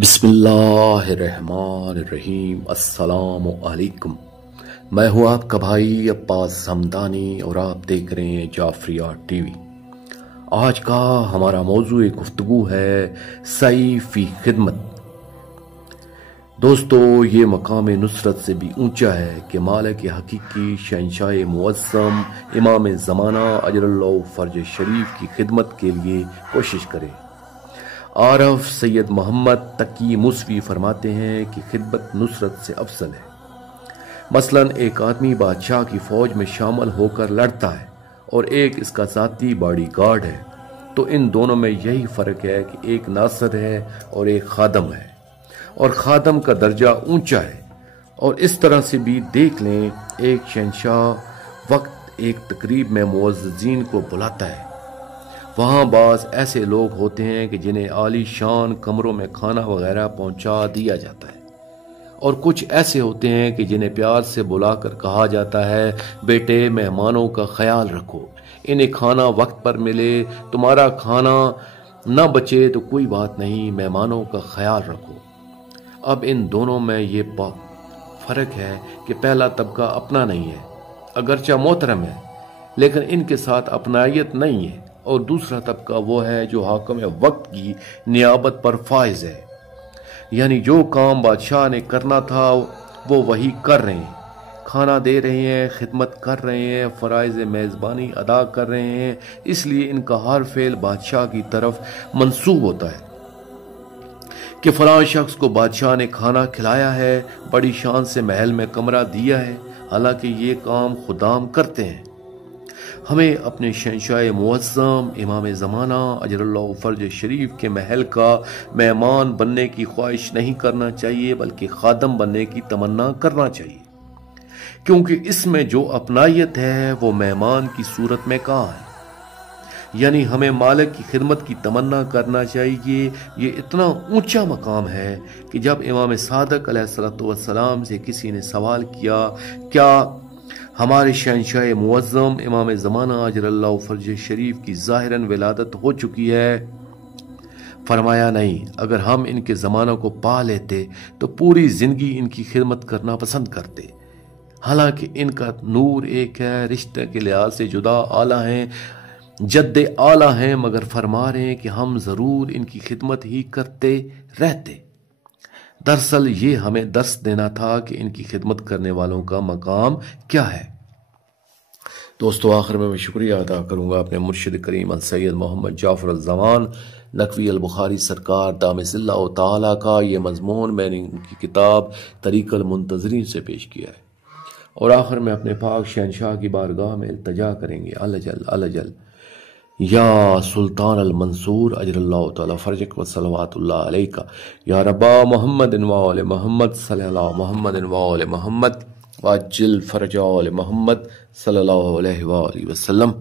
بسم اللہ الرحمن الرحیم۔ السلام علیکم، میں ہوں آپ کا بھائی عباس حمدانی اور آپ دیکھ رہے ہیں جعفریہ ٹی وی۔ آج کا ہمارا موضوع گفتگو ہے سعی فی خدمت۔ دوستو، یہ مقام نصرت سے بھی اونچا ہے کہ مالک حقیقی شہنشاہ معظم امام زمانہ اجر اللہ فرج شریف کی خدمت کے لیے کوشش کرے۔ عارف سید محمد تقی موسوی فرماتے ہیں کہ خدمت نصرت سے افضل ہے۔ مثلا ایک آدمی بادشاہ کی فوج میں شامل ہو کر لڑتا ہے اور ایک اس کا ذاتی باڈی گارڈ ہے، تو ان دونوں میں یہی فرق ہے کہ ایک ناصر ہے اور ایک خادم ہے، اور خادم کا درجہ اونچا ہے۔ اور اس طرح سے بھی دیکھ لیں، ایک شہنشاہ وقت ایک تقریب میں معززین کو بلاتا ہے، وہاں بعض ایسے لوگ ہوتے ہیں کہ جنہیں عالی شان کمروں میں کھانا وغیرہ پہنچا دیا جاتا ہے، اور کچھ ایسے ہوتے ہیں کہ جنہیں پیار سے بلا کر کہا جاتا ہے، بیٹے مہمانوں کا خیال رکھو، انہیں کھانا وقت پر ملے، تمہارا کھانا نہ بچے تو کوئی بات نہیں، مہمانوں کا خیال رکھو۔ اب ان دونوں میں یہ فرق ہے کہ پہلا طبقہ اپنا نہیں ہے، اگرچہ محترم ہے، لیکن ان کے ساتھ اپنائیت نہیں ہے، اور دوسرا طبقہ وہ ہے جو حاکم وقت کی نیابت پر فائز ہے، یعنی جو کام بادشاہ نے کرنا تھا وہ وہی کر رہے ہیں، کھانا دے رہے ہیں، خدمت کر رہے ہیں، فرائض میزبانی ادا کر رہے ہیں، اس لیے ان کا ہر فعل بادشاہ کی طرف منسوب ہوتا ہے کہ فلاں شخص کو بادشاہ نے کھانا کھلایا ہے، بڑی شان سے محل میں کمرہ دیا ہے، حالانکہ یہ کام خدام کرتے ہیں۔ ہمیں اپنے شہنشاہ معظم امام زمانہ اجر اللہ فرج شریف کے محل کا مہمان بننے کی خواہش نہیں کرنا چاہیے، بلکہ خادم بننے کی تمنا کرنا چاہیے، کیونکہ اس میں جو اپنائیت ہے وہ مہمان کی صورت میں کہاں ہے۔ یعنی ہمیں مالک کی خدمت کی تمنا کرنا چاہیے۔ یہ اتنا اونچا مقام ہے کہ جب امام صادق علیہ السلام سے کسی نے سوال کیا، کیا ہمارے شہنشاہ معظم امام زمانہ اجر اللہ فرج شریف کی ظاہراً ولادت ہو چکی ہے؟ فرمایا نہیں، اگر ہم ان کے زمانہ کو پا لیتے تو پوری زندگی ان کی خدمت کرنا پسند کرتے، حالانکہ ان کا نور ایک ہے، رشتے کے لحاظ سے جدا اعلیٰ ہیں، جد اعلیٰ ہیں، مگر فرما رہے ہیں کہ ہم ضرور ان کی خدمت ہی کرتے رہتے۔ دراصل یہ ہمیں درس دینا تھا کہ ان کی خدمت کرنے والوں کا مقام کیا ہے۔ دوستو، آخر میں شکریہ ادا کروں گا اپنے مرشد کریم سید محمد جعفر الزمان نقوی البخاری سرکار دامث اللہ تعالیٰ کا۔ یہ مضمون میں نے ان کی کتاب طریق المنتظرین سے پیش کیا ہے، اور آخر میں اپنے پاک شہنشاہ کی بارگاہ میں التجا کریں گے، الجل یا سلطان المنصور اجر اللہ تعالی فرجک و صلوات اللہ علیکہ، یا ربا محمد و آل محمد صلی اللہ محمد و آل محمد وعجل فرج آل محمد صلی اللہ علیہ وآلہ وسلم۔